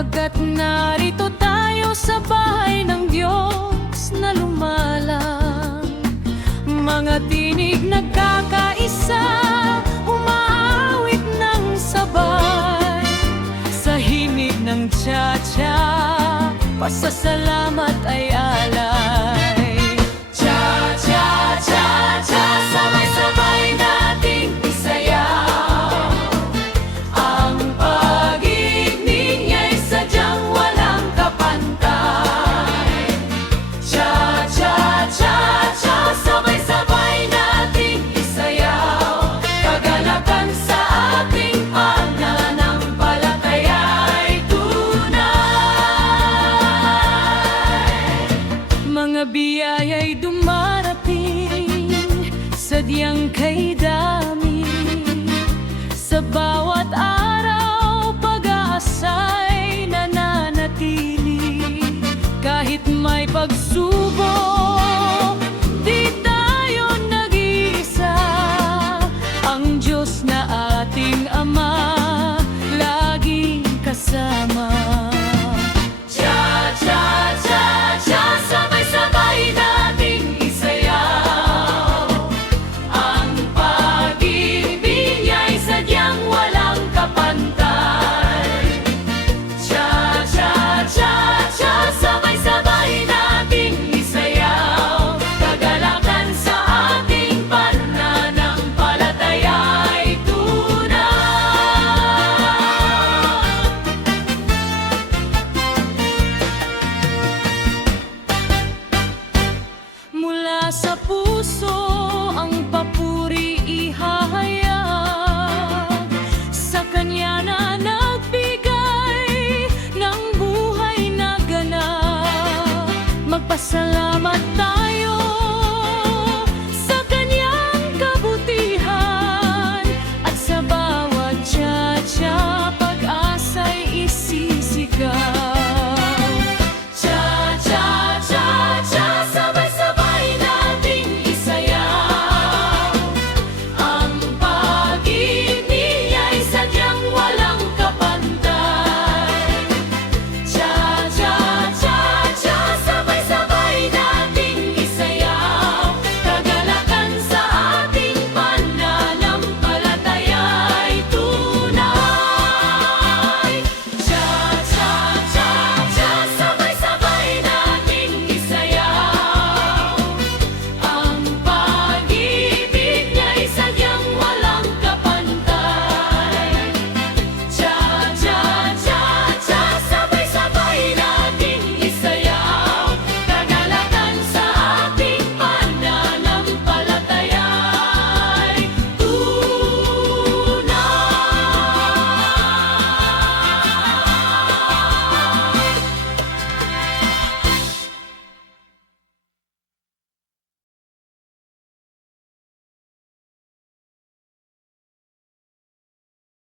Pagkat narito tayo sa bahay ng Diyos na lumalang, mga tinig nagkakaisa, umaawit ng sabay, sa himig ng cha-cha, pasasalamat ay alay. Cha-cha-cha-cha, sabay-sabay nating isayaw, ang pag-ibig niya'y sadyang walang kapantay. Cha-cha-cha-cha, sabay-sabay nating isayaw, kagalakan sa ating pananampalataya'y tunay. Mga biyaya'y dumarating, sadyang kay dami, sa bawat araw pag-aasa'y nananatili. Kahit may pagsubok, di tayo nag-iisa, ang Diyos na ating Ama laging kasama. Cha-cha-cha-cha, sabay-sabay nating isayaw, ang pag-ibig niya'y sadyang walang kapantay. Cha-cha-cha-cha, sabay-sabay nating isayaw, kagalakan sa ating pananampalataya'y tunay. Mula sa puso ang papuri ihahayag, sa Kanya na nagbigay ng buhay na ganap. Magpasalamat tayo